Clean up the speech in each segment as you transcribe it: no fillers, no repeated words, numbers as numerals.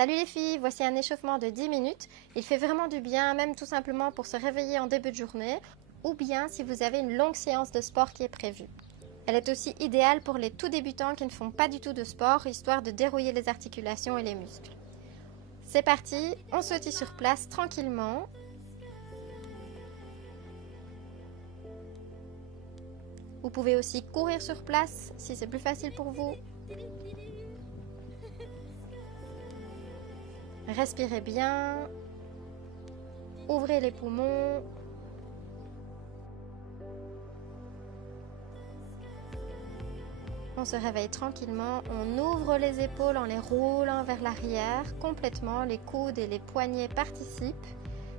Salut les filles, voici un échauffement de 10 minutes. Il fait vraiment du bien, même tout simplement pour se réveiller en début de journée, ou bien si vous avez une longue séance de sport qui est prévue. Elle est aussi idéale pour les tout débutants qui ne font pas du tout de sport, histoire de dérouiller les articulations et les muscles. C'est parti, on sautille sur place tranquillement. Vous pouvez aussi courir sur place si c'est plus facile pour vous. Respirez bien. Ouvrez les poumons. On se réveille tranquillement. On ouvre les épaules en les roulant vers l'arrière complètement. Les coudes et les poignets participent.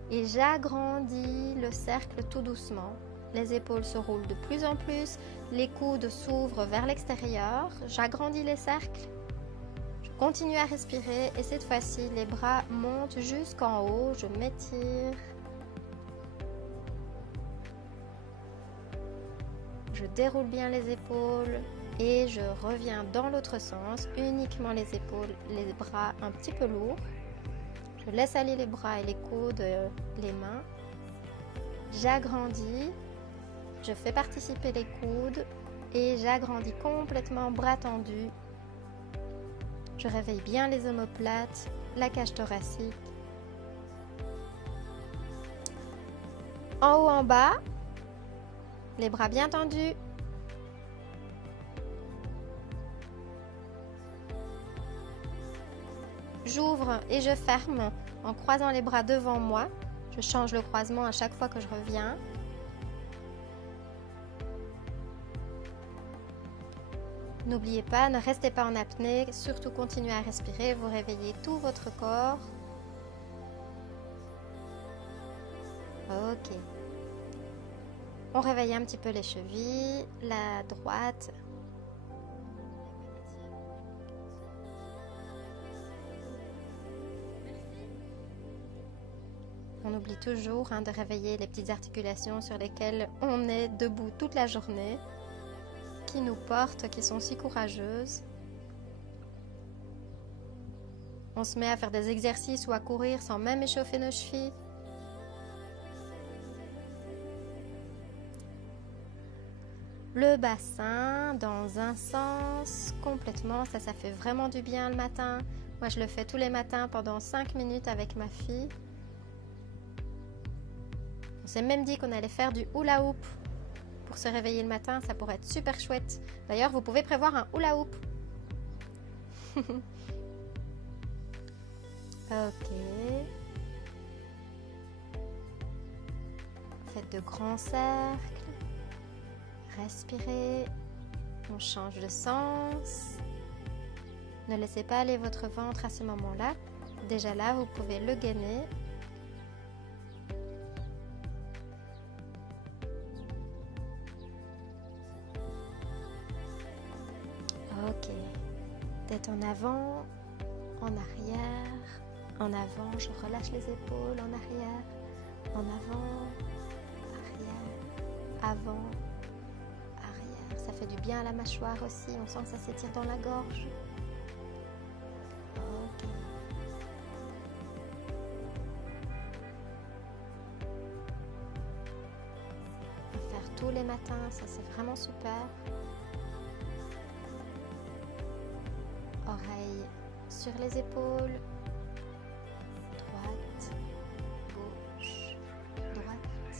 Et j'agrandis le cercle tout doucement. Les épaules se roulent de plus en plus. Les coudes s'ouvrent vers l'extérieur. J'agrandis les cercles. Je continue à respirer et cette fois-ci, les bras montent jusqu'en haut. Je m'étire. Je déroule bien les épaules et je reviens dans l'autre sens. Uniquement les épaules, les bras un petit peu lourds. Je laisse aller les bras et les coudes, les mains. J'agrandis. Je fais participer les coudes et j'agrandis complètement bras tendus. Je réveille bien les omoplates, la cage thoracique. En haut, en bas, les bras bien tendus. J'ouvre et je ferme en croisant les bras devant moi. Je change le croisement à chaque fois que je reviens. N'oubliez pas, ne restez pas en apnée, surtout continuez à respirer, vous réveillez tout votre corps. Ok. On réveille un petit peu les chevilles, la droite. On oublie toujours de réveiller les petites articulations sur lesquelles on est debout toute la journée, qui nous portent, qui sont si courageuses. On se met à faire des exercices ou à courir sans même échauffer nos chevilles. Le bassin dans un sens complètement, ça fait vraiment du bien le matin. Moi je le fais tous les matins pendant 5 minutes avec ma fille. On s'est même dit qu'on allait faire du hula hoop pour se réveiller le matin, ça pourrait être super chouette. D'ailleurs, vous pouvez prévoir un hula hoop. Ok. Faites de grands cercles. Respirez. On change de sens. Ne laissez pas aller votre ventre à ce moment-là. Déjà là, vous pouvez le gainer. Ok, tête en avant, en arrière, en avant, je relâche les épaules, en arrière, en avant, arrière, avant, arrière. Ça fait du bien à la mâchoire aussi, on sent que ça s'étire dans la gorge. Ok. On va faire tous les matins, ça c'est vraiment super. Oreilles sur les épaules, droite, gauche, droite.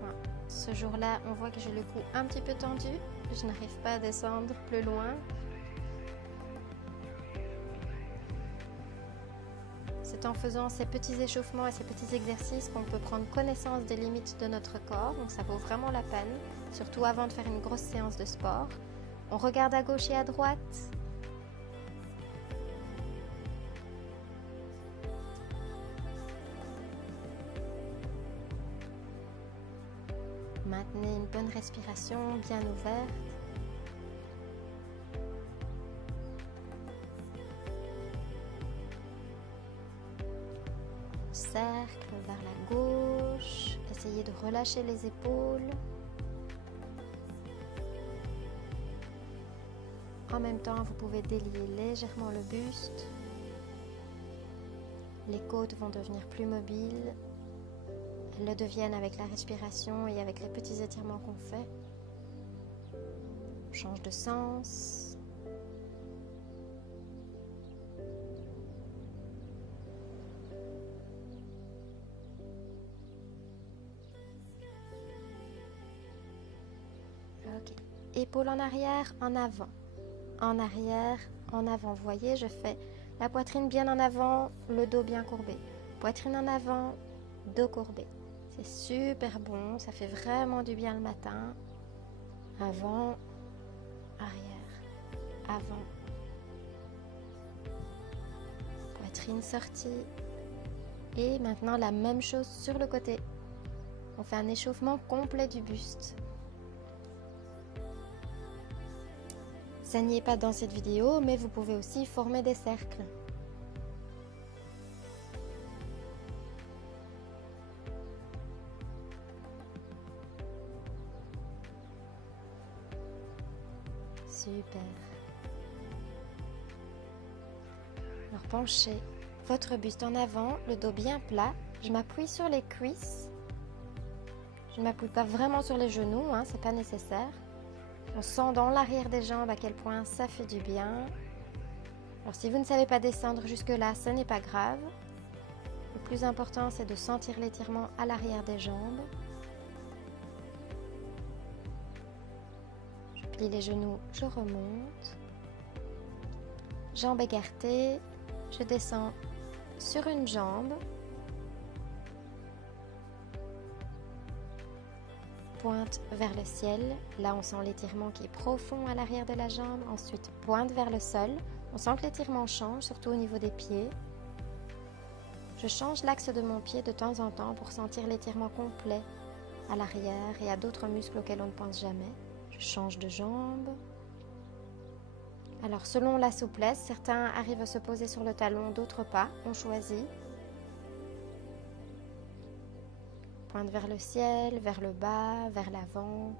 Voilà. Ce jour-là, on voit que j'ai le cou un petit peu tendu. Je n'arrive pas à descendre plus loin. C'est en faisant ces petits échauffements et ces petits exercices qu'on peut prendre connaissance des limites de notre corps. Donc ça vaut vraiment la peine, surtout avant de faire une grosse séance de sport. On regarde à gauche et à droite. Maintenez une bonne respiration bien ouverte. Cercle vers la gauche. Essayez de relâcher les épaules. En même temps, vous pouvez délier légèrement le buste. Les côtes vont devenir plus mobiles. Elles le deviennent avec la respiration et avec les petits étirements qu'on fait. On change de sens. Ok. Épaules en arrière, en avant. En arrière, en avant. Vous voyez, je fais la poitrine bien en avant, le dos bien courbé. Poitrine en avant, dos courbé. C'est super bon, ça fait vraiment du bien le matin. Avant, arrière, avant. Poitrine sortie. Et maintenant la même chose sur le côté. On fait un échauffement complet du buste. Ça n'y est pas dans cette vidéo, mais vous pouvez aussi former des cercles. Super. Alors penchez votre buste en avant, le dos bien plat. Je m'appuie sur les cuisses. Je ne m'appuie pas vraiment sur les genoux, c'est pas nécessaire. On sent dans l'arrière des jambes à quel point ça fait du bien. Alors si vous ne savez pas descendre jusque-là, ce n'est pas grave. Le plus important, c'est de sentir l'étirement à l'arrière des jambes. Je plie les genoux, je remonte. Jambes écartées, je descends sur une jambe. Pointe vers le ciel, là on sent l'étirement qui est profond à l'arrière de la jambe, ensuite pointe vers le sol, on sent que l'étirement change, surtout au niveau des pieds. Je change l'axe de mon pied de temps en temps pour sentir l'étirement complet à l'arrière et à d'autres muscles auxquels on ne pense jamais. Je change de jambe. Alors selon la souplesse, certains arrivent à se poser sur le talon, d'autres pas, on choisit. Pointe vers le ciel, vers le bas, vers l'avant.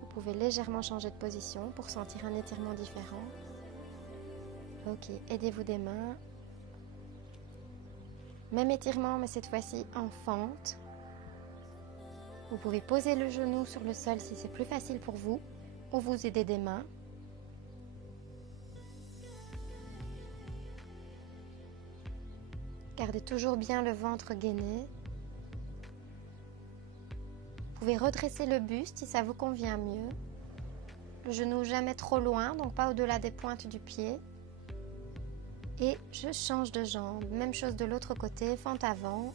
Vous pouvez légèrement changer de position pour sentir un étirement différent. Ok, aidez-vous des mains. Même étirement, mais cette fois-ci en fente. Vous pouvez poser le genou sur le sol si c'est plus facile pour vous, ou vous aider des mains. Gardez toujours bien le ventre gainé. Vous pouvez redresser le buste si ça vous convient mieux. Le genou jamais trop loin, donc pas au-delà des pointes du pied. Et je change de jambe. Même chose de l'autre côté, fente avant.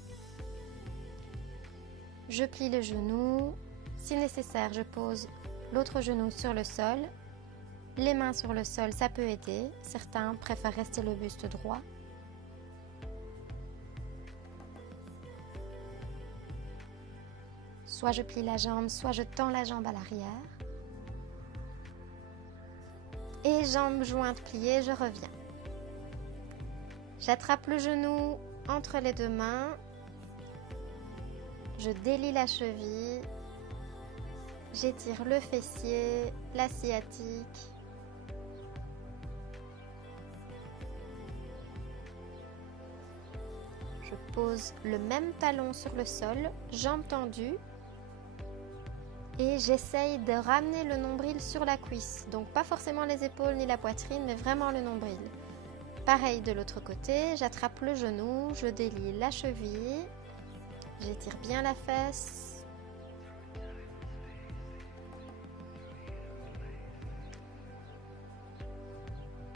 Je plie le genou. Si nécessaire, je pose l'autre genou sur le sol. Les mains sur le sol, ça peut aider. Certains préfèrent rester le buste droit. Soit je plie la jambe, soit je tends la jambe à l'arrière. Et jambes jointes pliées, je reviens. J'attrape le genou entre les deux mains. Je délie la cheville. J'étire le fessier, la sciatique. Je pose le même talon sur le sol, jambes tendues. Et j'essaye de ramener le nombril sur la cuisse. Donc pas forcément les épaules ni la poitrine, mais vraiment le nombril. Pareil de l'autre côté, j'attrape le genou, je délie la cheville. J'étire bien la fesse.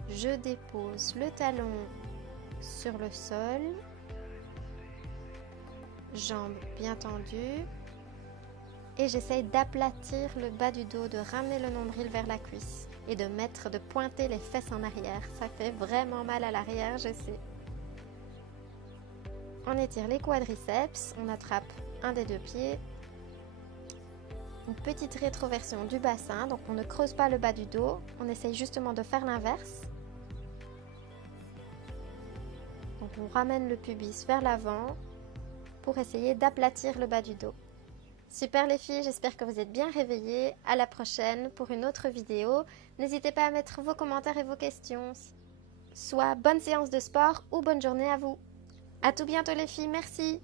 Je dépose le talon sur le sol. Jambes bien tendues. Et j'essaye d'aplatir le bas du dos, de ramener le nombril vers la cuisse et de pointer les fesses en arrière. Ça fait vraiment mal à l'arrière, je sais. On étire les quadriceps, on attrape un des deux pieds. Une petite rétroversion du bassin, donc on ne creuse pas le bas du dos. On essaye justement de faire l'inverse. Donc on ramène le pubis vers l'avant pour essayer d'aplatir le bas du dos. Super les filles, j'espère que vous êtes bien réveillées. À la prochaine pour une autre vidéo. N'hésitez pas à mettre vos commentaires et vos questions. Soit bonne séance de sport ou bonne journée à vous. À tout bientôt les filles, merci.